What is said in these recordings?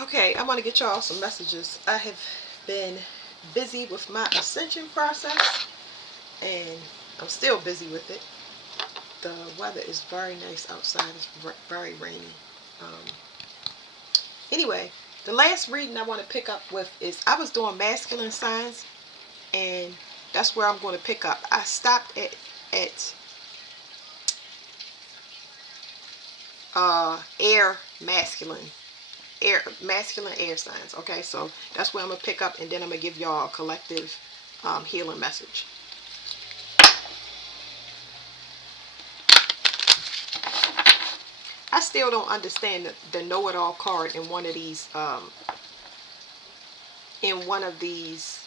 Okay, I want to get y'all some messages. I have been busy with my ascension process, and I'm still busy with it. The weather is very nice outside. It's very rainy. Um, anyway, the last reading I want to pick up with is I was doing masculine signs, and that's where I'm going to pick up. I stopped at air masculine. Masculine air signs. Okay, so that's where I'm gonna pick up, and then I'm gonna give y'all a collective healing message. I still don't understand the know-it-all card in one of these in one of these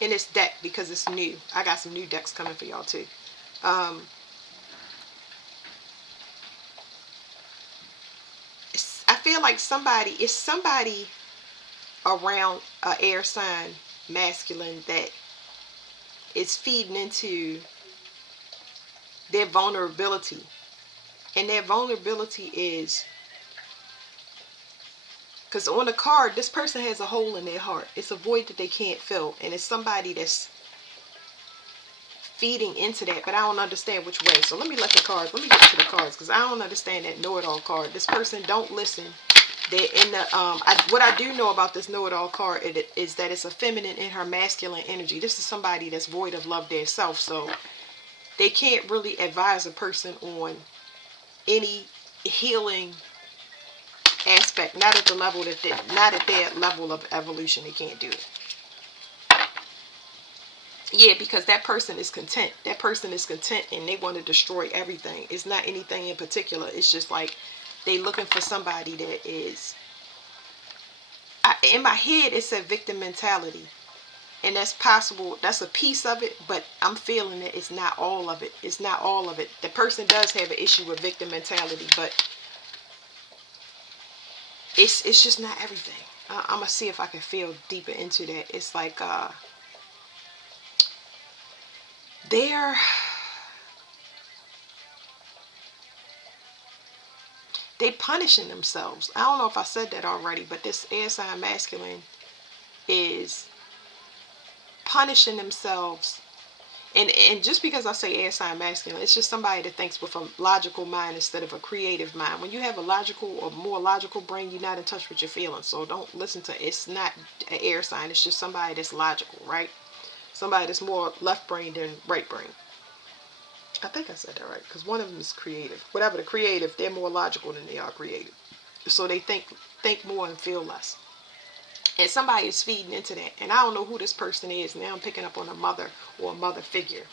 in this deck, because it's new. I got some new decks coming for y'all too. um I feel like somebody around a air sign masculine that is feeding into their vulnerability, and their vulnerability is because on the card, this person has a hole in their heart. It's a void that they can't fill, and it's somebody that's feeding into that, but I don't understand which way. So let me let the cards. Let me get to the cards, because I don't understand that know-it-all card. This person don't listen. They're in the what I do know about this know-it-all card is that it's a feminine in her masculine energy. This is somebody that's void of love their self, so they can't really advise a person on any healing aspect. Not at the level that not at their level of evolution. They can't do it. Yeah, because that person is content. That person is content, and they want to destroy everything. It's not anything in particular. It's just like they looking for somebody that is. In my head, it said victim mentality, and that's possible. That's a piece of it, but I'm feeling that it's not all of it. It's not all of it. The person does have an issue with victim mentality, but it's just not everything. I'm gonna see if I can feel deeper into that. It's like they're they punishing themselves. I don't know if I said that already, but this air sign masculine is punishing themselves. And just because I say air sign masculine, it's just somebody that thinks with a logical mind instead of a creative mind. When you have a logical or more logical brain, you're not in touch with your feelings. So don't listen to it's not an air sign. It's just somebody that's logical, right? Somebody that's more left brain than right brain. I think I said that right, because one of them is creative. Whatever the creative, they're more logical than they are creative. So they think more and feel less. And somebody is feeding into that. And I don't know who this person is. Now I'm picking up on a mother or a mother figure.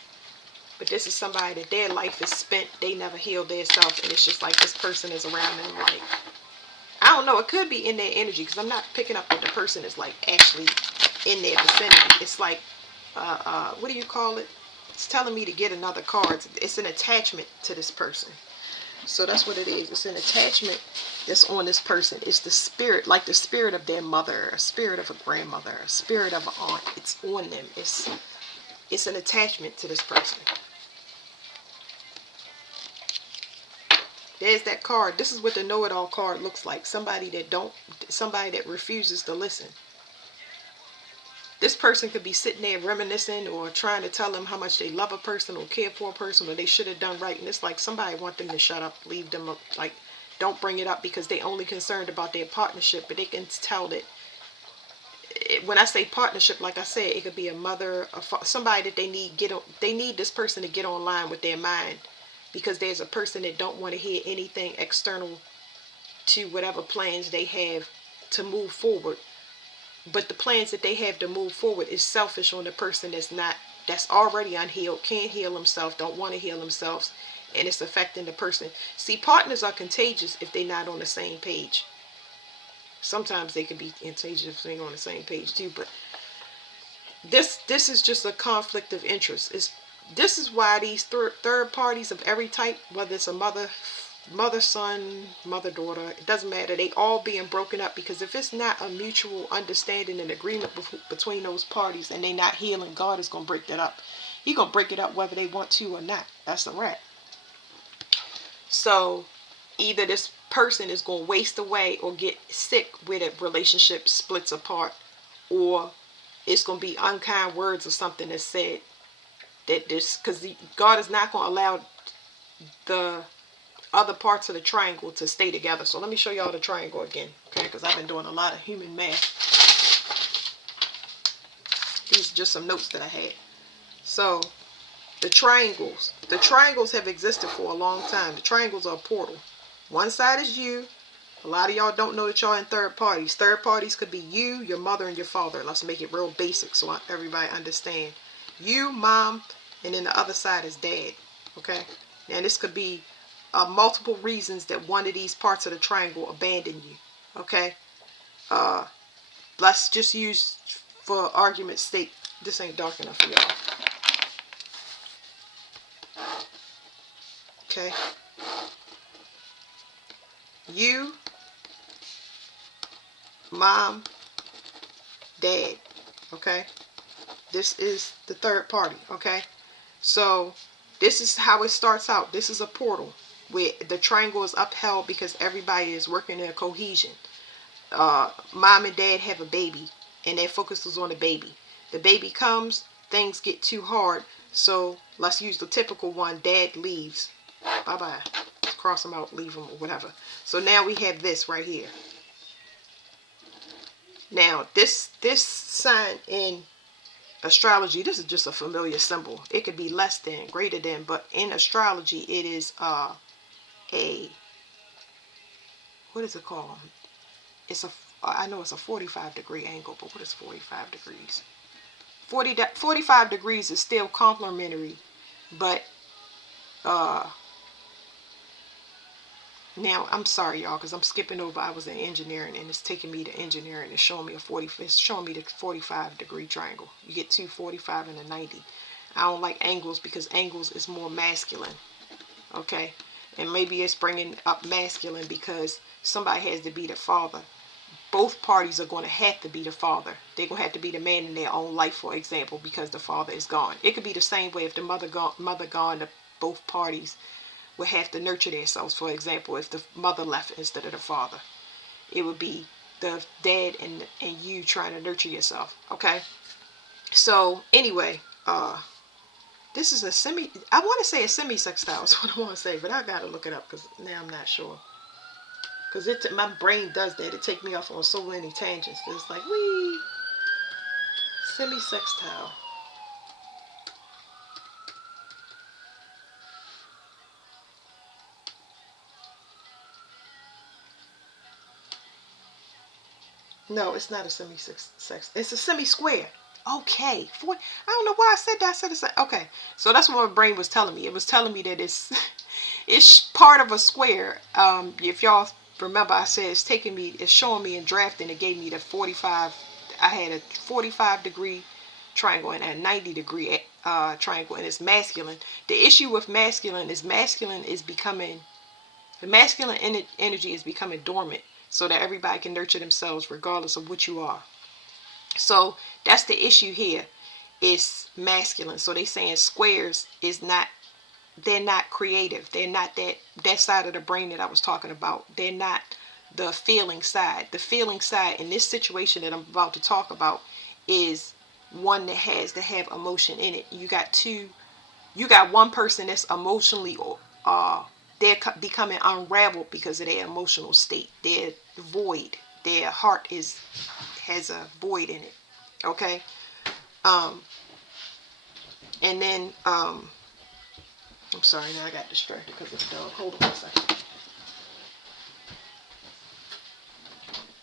But this is somebody that their life is spent. They never healed their self. And it's just like this person is around them. Like, I don't know. It could be in their energy, because I'm not picking up that the person is like actually in their vicinity. It's like, what do you call it? It's telling me to get another card. It's an attachment to this person. So that's what it is. It's an attachment that's on this person. It's the spirit, like the spirit of their mother, a spirit of a grandmother, a spirit of an aunt. It's on them. It's an attachment to this person. There's that card. This is what the know-it-all card looks like. Somebody that refuses to listen. This person could be sitting there reminiscing or trying to tell them how much they love a person or care for a person or they should have done right. And it's like somebody want them to shut up, leave them up, like don't bring it up, because they only concerned about their partnership. But they can tell that when I say partnership, like I said, it could be a mother, somebody that they need this person to get online with their mind, because there's a person that don't want to hear anything external to whatever plans they have to move forward. But the plans that they have to move forward is selfish on the person that's already unhealed, can't heal themselves, don't want to heal themselves, and it's affecting the person. See, partners are contagious if they're not on the same page. Sometimes they can be contagious if they're on the same page too, but this is just a conflict of interest. This is why these third parties of every type, whether it's a mother son, mother daughter, it doesn't matter, they all being broken up, because if it's not a mutual understanding and agreement between those parties and they not healing, God is going to break that up. He's going to break it up whether they want to or not. That's a wrap. So either this person is going to waste away or get sick with a relationship splits apart, or it's going to be unkind words or something that's said that this, because God is not going to allow the other parts of the triangle to stay together. So let me show y'all the triangle again, okay? Because I've been doing a lot of human math. These are just some notes that I had. So the triangles have existed for a long time. The triangles are a portal. One side is you. A lot of y'all don't know that y'all in third parties. Third parties could be you, your mother, and your father. Let's make it real basic so everybody understand. You, mom, and then the other side is dad. Okay? And this could be multiple reasons that one of these parts of the triangle abandoned you. Okay? Let's just use, for argument's sake, this ain't dark enough for y'all. Okay? You, mom, dad. Okay? This is the third party. Okay? So this is how it starts out. This is a portal where the triangle is upheld because everybody is working in a cohesion. Mom and dad have a baby and their focus is on the baby. The baby comes, things get too hard. So let's use the typical one. Dad leaves. Bye-bye. Cross them out, leave them, or whatever. So now we have this right here. Now this sign in astrology, this is just a familiar symbol. It could be less than, greater than, but in astrology it is what is it called? It's a, I know it's a 45-degree angle, but what is 45 degrees? 45 degrees is still complementary, but now I'm sorry y'all, because I'm skipping over. I was in engineering and it's taking me to engineering. It's showing me it's showing me the 45-degree triangle. You get two 45 and a 90. I don't like angles because angles is more masculine. Okay, and maybe it's bringing up masculine because somebody has to be the father. Both parties are going to have to be the father. They're going to have to be the man in their own life, for example, because the father is gone. It could be the same way if the mother gone, both parties would have to nurture themselves. For example, if the mother left instead of the father, it would be the dad and you trying to nurture yourself. Okay, so anyway, this is a I want to say a semi-sextile is what I want to say, but I gotta look it up because now I'm not sure. Because my brain does that. It takes me off on so many tangents. It's like, wee, semi-sextile. No, it's not a semi-sex. It's a semi-square. Okay. I don't know why I said that. I said it's okay. So that's what my brain was telling me. It was telling me that it's it's part of a square. If y'all remember, I said it's showing me in drafting. It gave me the 45. I had a 45-degree triangle and a 90-degree triangle, and it's masculine. The issue with masculine is the masculine energy is becoming dormant, so that everybody can nurture themselves regardless of what you are. So that's the issue here. It's masculine. So they saying squares is not, they're not creative. They're not that side of the brain that I was talking about. They're not the feeling side. The feeling side in this situation that I'm about to talk about is one that has to have emotion in it. You got one person that's emotionally they're becoming unraveled because of their emotional state. They're void. Their heart has a void in it. Okay. And then I'm sorry, now I got distracted because it's dog. Hold on a second.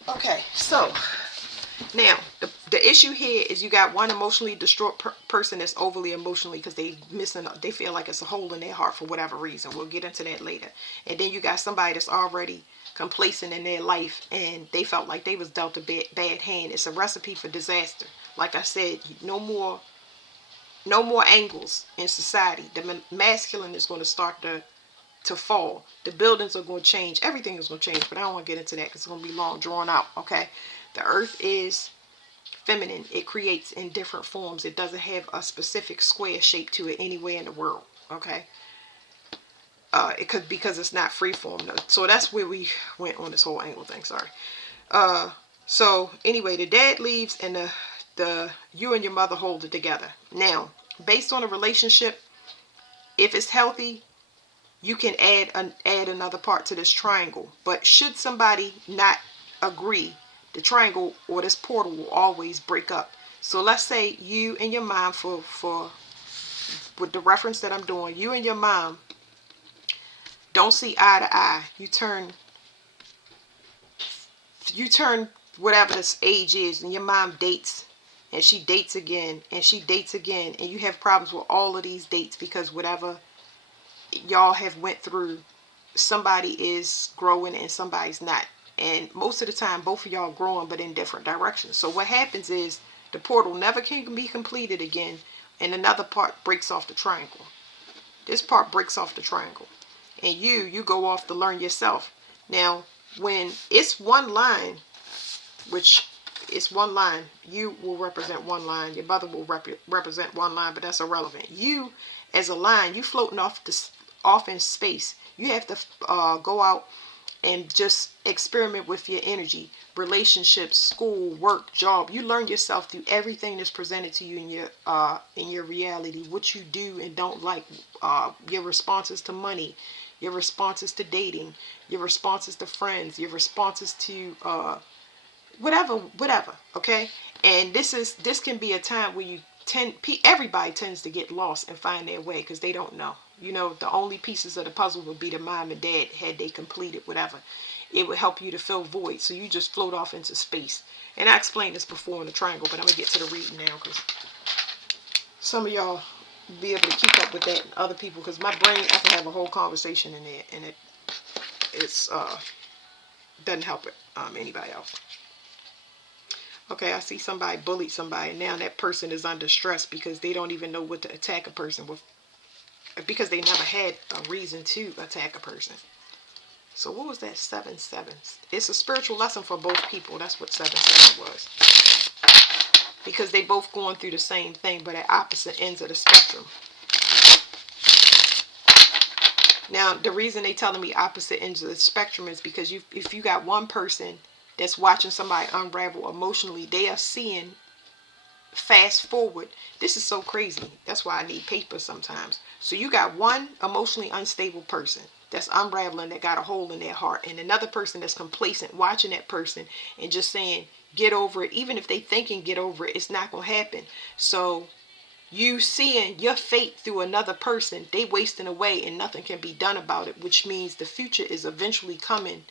Okay, so now the issue here is you got one emotionally distraught person that's overly emotionally because they feel like it's a hole in their heart for whatever reason. We'll get into that later. And then you got somebody that's already complacent in their life and they felt like they was dealt a bad hand. It's a recipe for disaster. Like I said, no more angles in society. The masculine is going to start to fall. The buildings are going to change. Everything is going to change, but I don't want to get into that because it's going to be long drawn out. Okay, the earth is feminine. It creates in different forms. It doesn't have a specific square shape to it anywhere in the world. Okay, it could, because it's not free form. So that's where we went on this whole angle thing. Sorry. So anyway, the dad leaves, and the you and your mother hold it together. Now, based on a relationship, if it's healthy, you can add another part to this triangle. But should somebody not agree, the triangle or this portal will always break up. So let's say you and your mom, for with the reference that I'm doing, you and your mom don't see eye to eye. You turn whatever this age is, and your mom dates, and she dates again, and she dates again, and you have problems with all of these dates because whatever y'all have went through, somebody is growing and somebody's not. And most of the time, both of y'all growing, but in different directions. So what happens is the portal never can be completed again, and another part breaks off the triangle. This part breaks off the triangle, and you go off to learn yourself. Now, when it's one line, which is one line, you will represent one line, your mother will represent one line, but that's irrelevant. You, as a line, you floating off in space. You have to go out and just experiment with your energy, relationships, school, work, job. You learn yourself through everything that's presented to you in your reality, what you do and don't like, your responses to money, your responses to dating, your responses to friends, your responses to whatever. Okay, and this can be a time where everybody tends to get lost and find their way because they don't know. The only pieces of the puzzle would be the mom and dad had they completed whatever. It would help you to fill void, so you just float off into space. And I explained this before in the triangle, but I'm gonna get to the reading now because some of y'all be able to keep up with that, and other people, because my brain, I can have a whole conversation in there, and it's doesn't help it anybody else. Okay, I see somebody bullied somebody. Now that person is under stress because they don't even know what to attack a person with, because they never had a reason to attack a person. So what was that 7-7? It's a spiritual lesson for both people. That's what 7-7 was. Because they both going through the same thing, but at opposite ends of the spectrum. Now, the reason they telling me opposite ends of the spectrum is because if you got one person that's watching somebody unravel emotionally, they are seeing fast forward. This is so crazy. That's why I need paper sometimes. So you got one emotionally unstable person that's unraveling, that got a hole in their heart, and another person that's complacent, watching that person and just saying, get over it. Even if they thinking get over it, it's not going to happen. So you seeing your fate through another person, they wasting away and nothing can be done about it, which means the future is eventually coming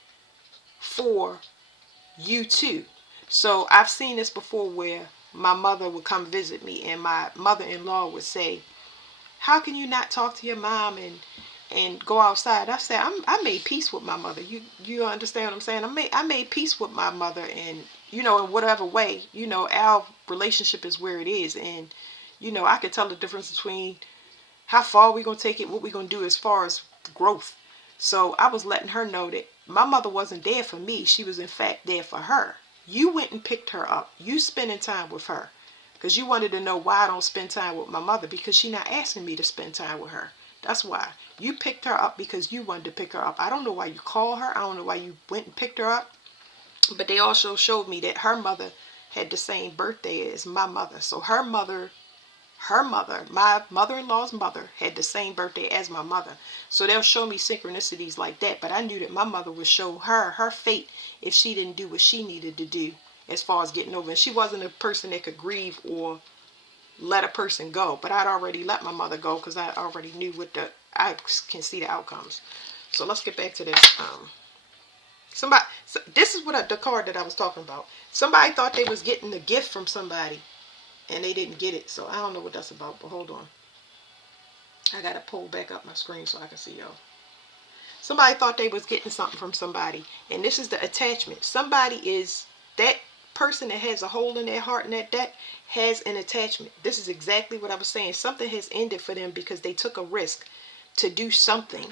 for you too. So I've seen this before where my mother would come visit me and my mother-in-law would say, how can you not talk to your mom and go outside? I said, I made peace with my mother. You understand what I'm saying? I made peace with my mother, and in whatever way, our relationship is where it is, and I could tell the difference between how far we're gonna take it, what we're gonna do as far as growth. So I was letting her know that my mother wasn't there for me. She was in fact there for her. You went and picked her up. You spending time with her because you wanted to know why I don't spend time with my mother, because she's not asking me to spend time with her. That's why. You picked her up because you wanted to pick her up. I don't know why you called her. I don't know why you went and picked her up. But they also showed me that her mother had the same birthday as my mother. So her mother, my mother-in-law's mother, had the same birthday as my mother. So they'll show me synchronicities like that. But I knew that my mother would show her fate if she didn't do what she needed to do as far as getting over. And she wasn't a person that could grieve or let a person go. But I'd already let my mother go because I already knew I can see the outcomes. So let's get back to this. So this is the card that I was talking about. Somebody thought they was getting a gift from somebody, and they didn't get it. So I don't know what that's about, but hold on. I got to pull back up my screen so I can see y'all. Somebody thought they was getting something from somebody, and this is the attachment. Somebody is, that person that has a hole in their heart and that deck has an attachment. This is exactly what I was saying. Something has ended for them because they took a risk to do something.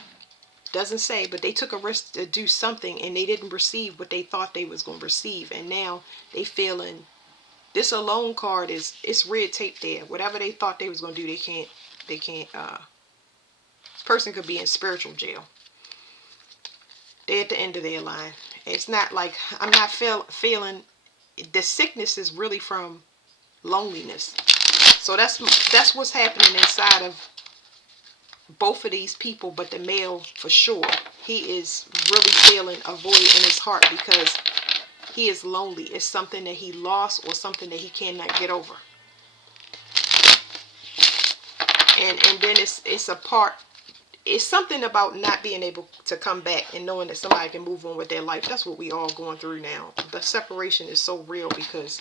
Doesn't say, but they took a risk to do something and they didn't receive what they thought they was going to receive, and now they feeling. This alone card it's red tape there. Whatever they thought they was going to do, they can't person could be in spiritual jail. They're at the end of their line. It's not like I'm not feeling the sickness is really from loneliness. So that's what's happening inside of both of these people, but the male for sure. He is really feeling a void in his heart because he is lonely. It's something that he lost or something that he cannot get over. And then it's a part. It's something about not being able to come back and knowing that somebody can move on with their life. That's what we all going through now. The separation is so real because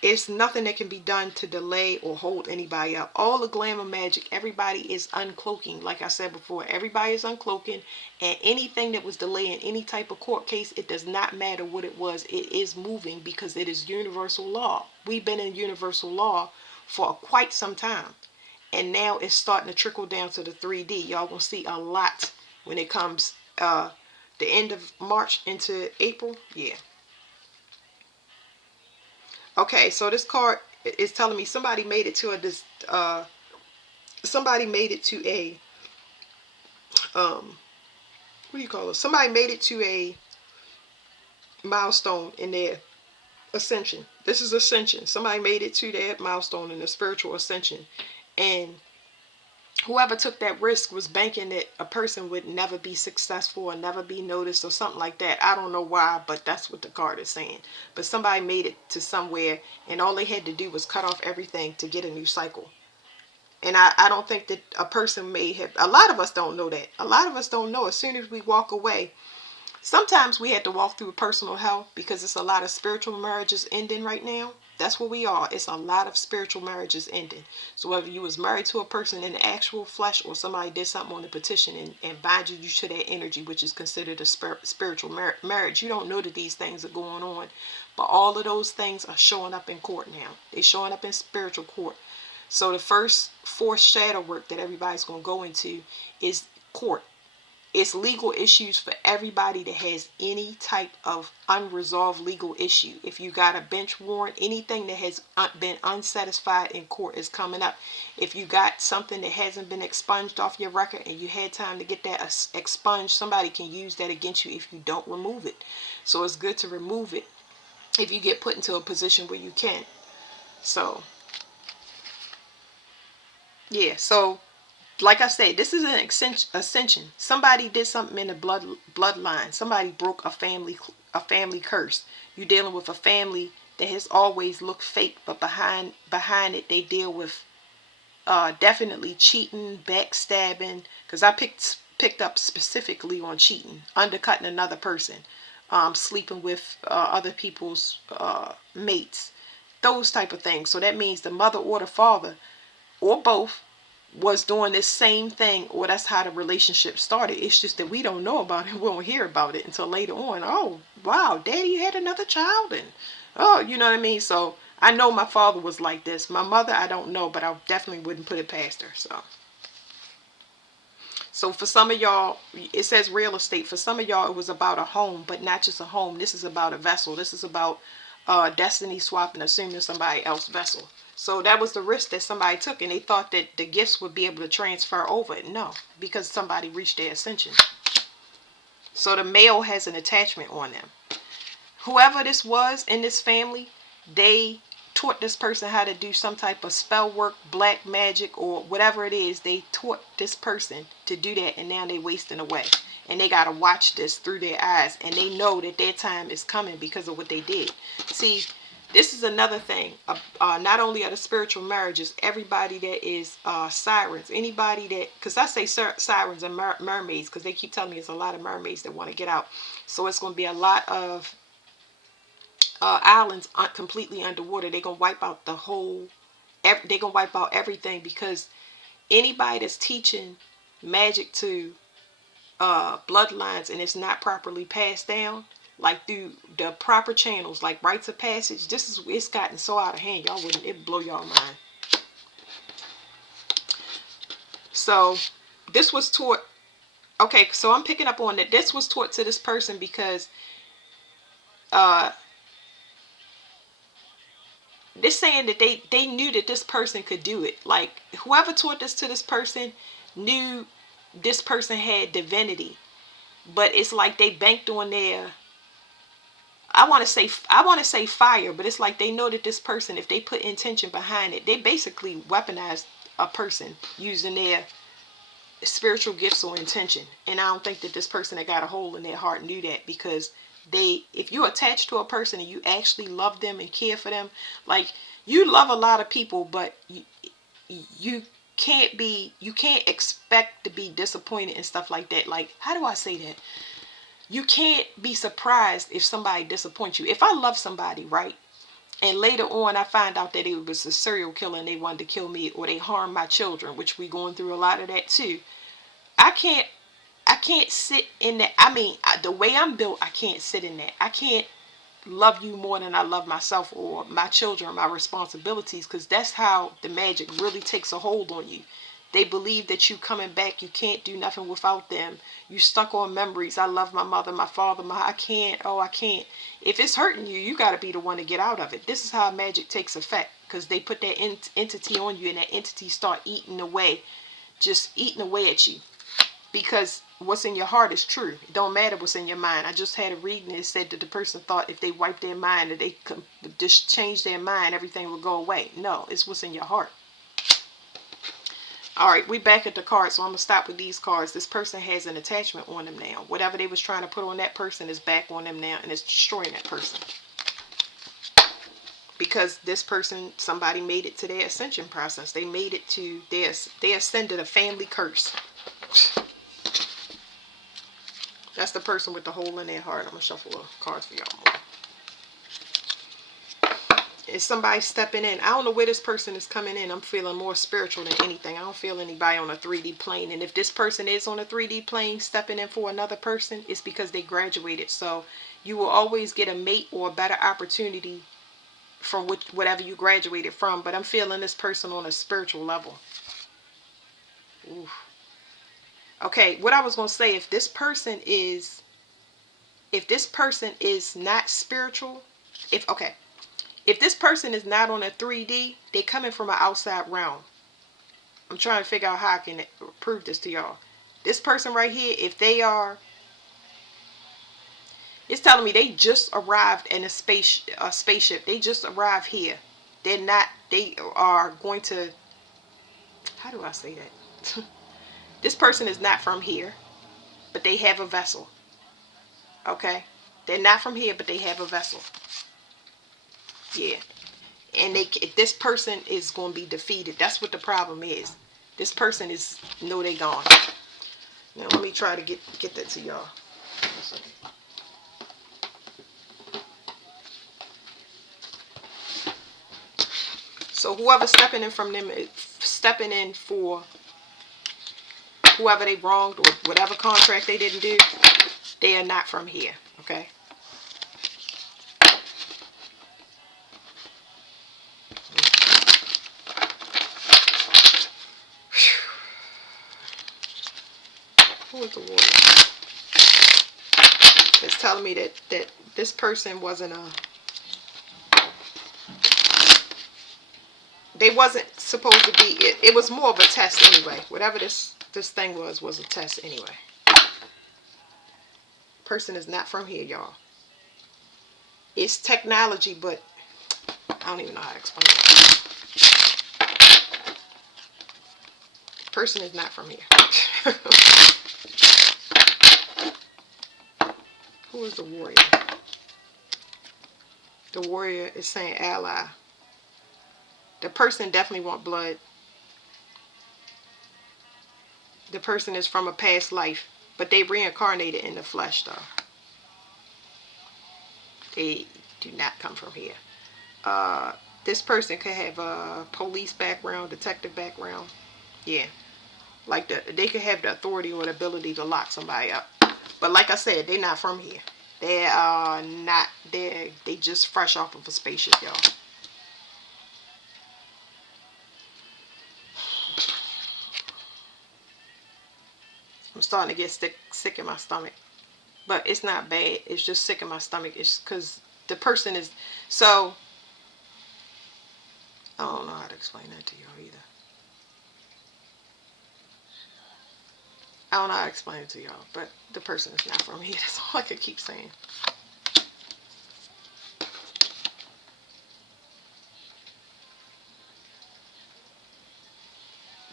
it's nothing that can be done to delay or hold anybody up. All the glamour magic, everybody is uncloaking. Like I said before, everybody is uncloaking, and anything that was delaying any type of court case, it does not matter what it was. It is moving because it is universal law. We've been in universal law for quite some time, and now it's starting to trickle down to the 3D. Y'all gonna see a lot when it comes the end of March into April. Yeah. Okay, so this card is telling me somebody made it to somebody made it to a what do you call it? Somebody made it to a milestone in their ascension. This is ascension. Somebody made it to that milestone in the spiritual ascension, and whoever took that risk was banking that a person would never be successful or never be noticed or something like that. I don't know why, but that's what the card is saying. But somebody made it to somewhere, and all they had to do was cut off everything to get a new cycle. And I don't think that a person may have, a lot of us don't know that. A lot of us don't know. As soon as we walk away, sometimes we had to walk through personal hell because it's a lot of spiritual marriages ending right now. That's what we are. It's a lot of spiritual marriages ending. So whether you was married to a person in the actual flesh or somebody did something on the petition and binded you to that energy, which is considered a spiritual marriage, you don't know that these things are going on. But all of those things are showing up in court now. They're showing up in spiritual court. So the first fourth shadow work that everybody's going to go into is court. It's legal issues for everybody that has any type of unresolved legal issue. If you got a bench warrant, anything that has been unsatisfied in court is coming up. If you got something that hasn't been expunged off your record and you had time to get that expunged, somebody can use that against you if you don't remove it. So it's good to remove it if you get put into a position where you can. So, yeah, so like I said, this is an ascension. Somebody did something in the bloodline. Somebody broke a family curse. You're dealing with a family that has always looked fake, but behind it they deal with definitely cheating, backstabbing. Because I picked up specifically on cheating, undercutting another person, sleeping with other people's mates, those type of things. So that means the mother or the father or both was doing this same thing, or that's how the relationship started. It's just that we don't know about it. We don't hear about it until later on. Oh, wow, daddy, you had another child, and oh, you know what I mean? So I know my father was like this. My mother, I don't know, but I definitely wouldn't put it past her. So for some of y'all, it says real estate. For some of y'all, it was about a home, but not just a home. This is about a vessel. This is about destiny swap and assuming somebody else's vessel. So that was the risk that somebody took, and they thought that the gifts would be able to transfer over. No, because somebody reached their ascension. So the male has an attachment on them. Whoever this was in this family, they taught this person how to do some type of spell work, black magic, or whatever it is. They taught this person to do that, and now they wasting away. And they got to watch this through their eyes, and they know that their time is coming because of what they did. See, this is another thing. Not only are the spiritual marriages, everybody that is sirens, anybody that, because I say sirens and mermaids, because they keep telling me there's a lot of mermaids that want to get out. So it's going to be a lot of islands completely underwater. They're going to wipe out the whole, they're going to wipe out everything, because anybody that's teaching magic to bloodlines and it's not properly passed down, like through the proper channels, like rites of passage, it's gotten so out of hand, y'all wouldn't, it'd blow y'all mind. So this was taught, okay, so I'm picking up on that this was taught to this person because they're saying that they knew that this person could do it. Like, whoever taught this to this person, knew this person had divinity, but it's like they banked on their, I want to say fire, but it's like they know that this person, if they put intention behind it, they basically weaponize a person using their spiritual gifts or intention. And I don't think that this person that got a hole in their heart knew that, because if you're attached to a person and you actually love them and care for them, like, you love a lot of people, but you can't expect to be disappointed and stuff like that. Like, how do I say that? You can't be surprised if somebody disappoints you. If I love somebody, right, and later on I find out that it was a serial killer and they wanted to kill me, or they harmed my children, which we going through a lot of that too. I can't I can't sit in that. I mean, the way I'm built, I can't sit in that. I can't love you more than I love myself or my children, my responsibilities, because that's how the magic really takes a hold on you. They believe that you coming back, you can't do nothing without them. You stuck on memories. I love my mother, my father, I can't, oh, I can't. If it's hurting you, you got to be the one to get out of it. This is how magic takes effect, because they put that entity on you, and that entity start eating away, just eating away at you. Because what's in your heart is true. It don't matter what's in your mind. I just had a reading that said that the person thought if they wiped their mind, that they could just change their mind, everything would go away. No, it's what's in your heart. All right, we back at the cards, so I'm going to stop with these cards. This person has an attachment on them now. Whatever they was trying to put on that person is back on them now, and it's destroying that person. Because this person, somebody made it to their ascension process. They made it to they ascended a family curse. That's the person with the hole in their heart. I'm going to shuffle a card for y'all more. Is somebody stepping in? I don't know where this person is coming in. I'm feeling more spiritual than anything. I don't feel anybody on a 3D plane. And if this person is on a 3D plane stepping in for another person, it's because they graduated. So you will always get a mate or a better opportunity from whatever you graduated from. But I'm feeling this person on a spiritual level. Ooh. Okay, what I was going to say, if this person is not spiritual, if this person is not on a 3D, they're coming from an outside realm. I'm trying to figure out how I can prove this to y'all. This person right here, if they are, it's telling me they just arrived in a spaceship. They just arrived here. They are going to, how do I say that? This person is not from here, but they have a vessel. Okay? They're not from here, but they have a vessel. Yeah. And this person is going to be defeated. That's what the problem is. This person know they gone. Now let me try to get that to y'all. So whoever's stepping in from them, stepping in for whoever they wronged or whatever contract they didn't do, they are not from here. Okay? Who is the warrior? It's telling me that this person wasn't they wasn't supposed to be, it was more of a test anyway. Whatever this thing was a test anyway. Person is not from here, y'all. It's technology, but I don't even know how to explain it. Person is not from here. Who is the warrior? The warrior is saying ally. The person definitely want blood. The person is from a past life, but they reincarnated in the flesh, though. They do not come from here. This person could have a police background, detective background. Yeah. Like they could have the authority or the ability to lock somebody up. But like I said, they're not from here. They are not. They just fresh off of a spaceship, y'all. I'm starting to get sick in my stomach. But it's not bad. It's just sick in my stomach. It's because the person is... So, I don't know how to explain that to y'all either. I don't know how to explain it to y'all, but the person is not from here. That's all I could keep saying.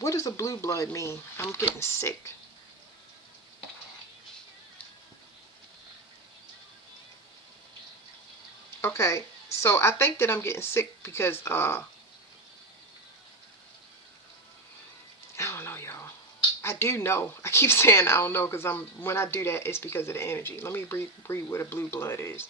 What does a blue blood mean? I'm getting sick. Okay, so I think that I'm getting sick because I don't know, y'all. I do know. I keep saying I don't know because when I do that, it's because of the energy. Let me read what a blue blood is.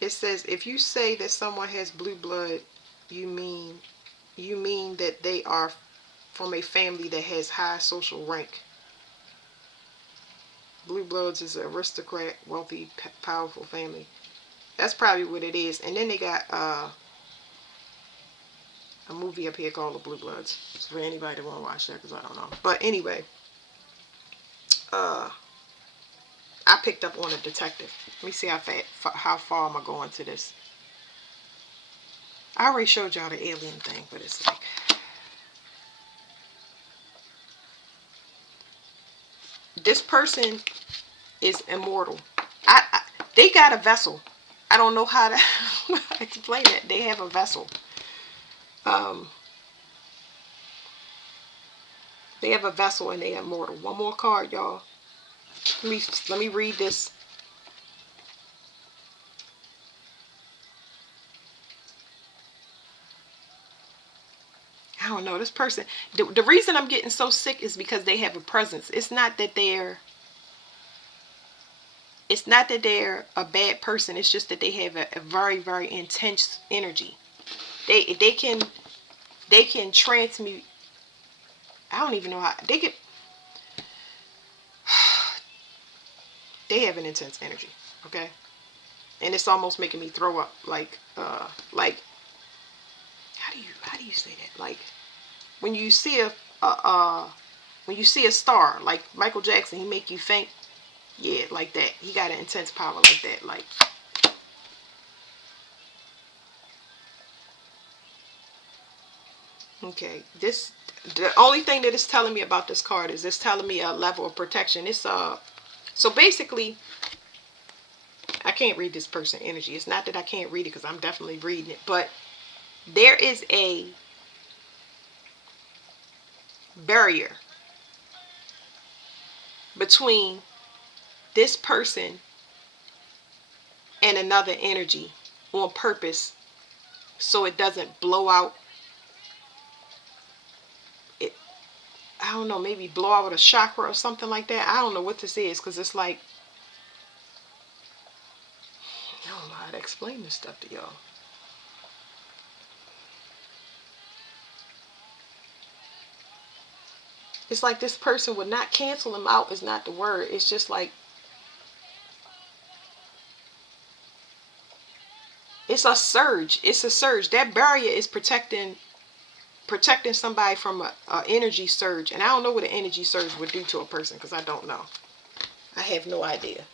It says if you say that someone has blue blood, you mean that they are from a family that has high social rank. Blue bloods is an aristocrat, wealthy, powerful family. That's probably what it is. And then they got a movie up here called The Blue Bloods. It's for anybody that want to watch that, because I don't know. But anyway, I picked up on a detective. Let me see how far am I going to this. I already showed y'all the alien thing, but it's like, this person is immortal. They got a vessel. I don't know how to explain it. They have a vessel. They have a vessel and they are immortal. One more card, y'all. Let me read this. I don't know. This person, the reason I'm getting so sick is because they have a presence. It's not that they're a bad person. It's just that they have a very, very intense energy. They can transmute. I don't even know how they can. They have an intense energy. Okay, and it's almost making me throw up. Like how do you say that? Like when you see when you see a star, like Michael Jackson, he make you faint. Yeah, like that. He got an intense power like that. Like, okay, the only thing that it's telling me about this card is it's telling me a level of protection. It's so basically, I can't read this person energy. It's not that I can't read it, because I'm definitely reading it, but there is a barrier between this person and another energy on purpose, so it doesn't blow out it. I don't know, maybe blow out a chakra or something like that. I don't know what this is, because it's like, I don't know how to explain this stuff to y'all. It's like this person would not cancel them out, is not the word. It's just like, it's a surge. It's a surge. That barrier is protecting somebody from a energy surge. And I don't know what an energy surge would do to a person, because I don't know. I have no idea.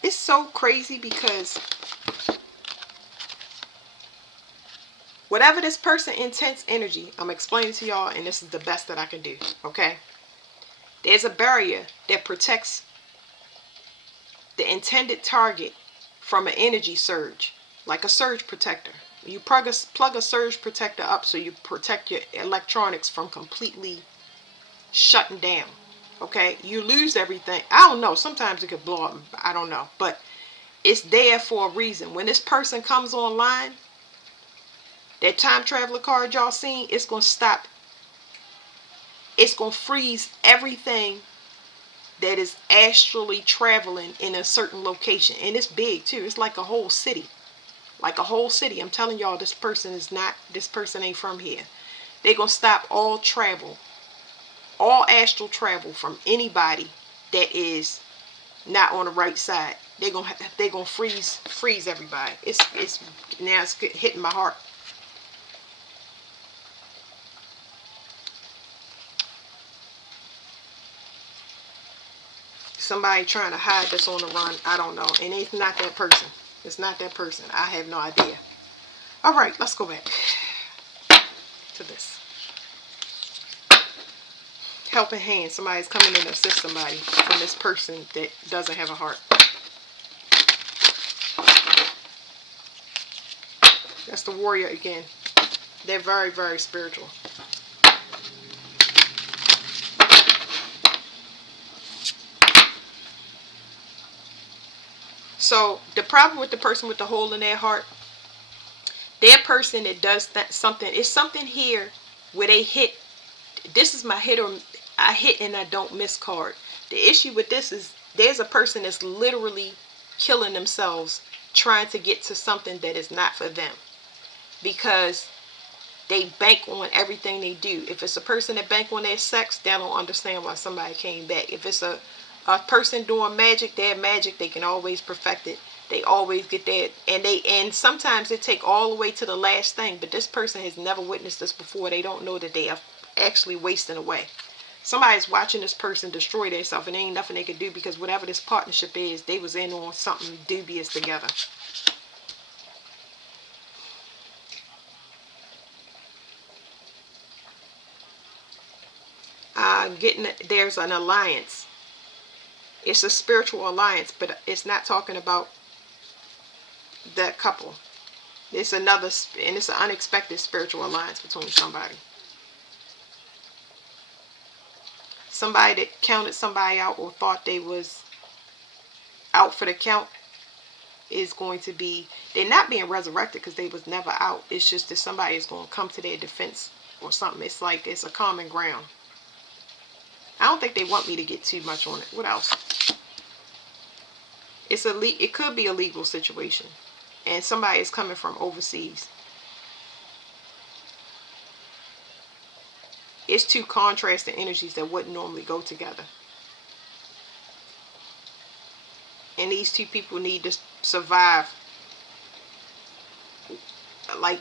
It's so crazy, because whatever this person intense energy, I'm explaining to y'all, and this is the best that I can do, okay? There's a barrier that protects the intended target from an energy surge, like a surge protector. You plug a surge protector up so you protect your electronics from completely shutting down. Okay, you lose everything. I don't know. Sometimes it could blow up. I don't know, but It's there for a reason. When this person comes online, that time traveler card y'all seen, it's going to stop. It's going to freeze everything that is astrally traveling in a certain location. And it's big too. It's like a whole city. Like a whole city. I'm telling y'all, this person ain't from here. They're going to stop all travel, all astral travel from anybody that is not on the right side. They're gonna freeze everybody. It's now it's hitting my heart. Somebody trying to hide this on the run. I don't know. And it's not that person. It's not that person. I have no idea. All right, let's go back to this. Helping hand. Somebody's coming in to assist somebody from this person that doesn't have a heart. That's the warrior again. They're very, very spiritual. So the problem with the person with the hole in their heart, their person that does that something, it's something here where they hit. This is my hit or I hit and I don't miss card. The issue with this is there's a person that's literally killing themselves trying to get to something that is not for them, because they bank on everything they do. If it's a person that bank on their sex, they don't understand why somebody came back. If it's a person doing magic, their magic, they can always perfect it. They always get that, and sometimes it take all the way to the last thing. But this person has never witnessed this before. They don't know that they are actually wasting away. Somebody's watching this person destroy themselves, and there ain't nothing they can do, because whatever this partnership is, they was in on something dubious together. There's an alliance. It's a spiritual alliance, but it's not talking about that couple. It's another, and it's an unexpected spiritual alliance between somebody. Somebody that counted somebody out or thought they was out for the count is going to be, they're not being resurrected because they was never out. It's just that somebody is going to come to their defense or something. It's like it's a common ground. I don't think they want me to get too much on it. What else? It could be a legal situation, and somebody is coming from overseas. It's two contrasting energies that wouldn't normally go together. And these two people need to survive. Like,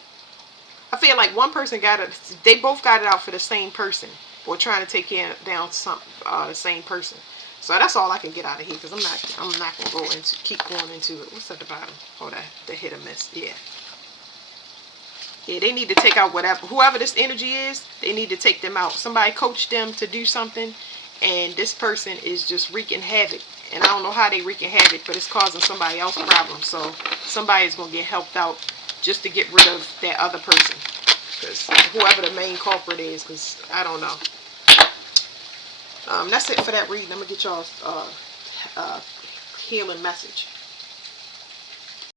I feel like one person got it. They both got it out for the same person, or trying to take down the same person. So that's all I can get out of here, because I'm not gonna keep going into it. What's at the bottom? Oh, the hit or miss. Yeah. Yeah, they need to take out whoever this energy is, they need to take them out. Somebody coached them to do something, and this person is just wreaking havoc. And I don't know how they wreaking havoc, but it's causing somebody else problems. So somebody is going to get helped out just to get rid of that other person. Because whoever the main culprit is, because I don't know. That's it for that reading. I'm going to get y'all healing message.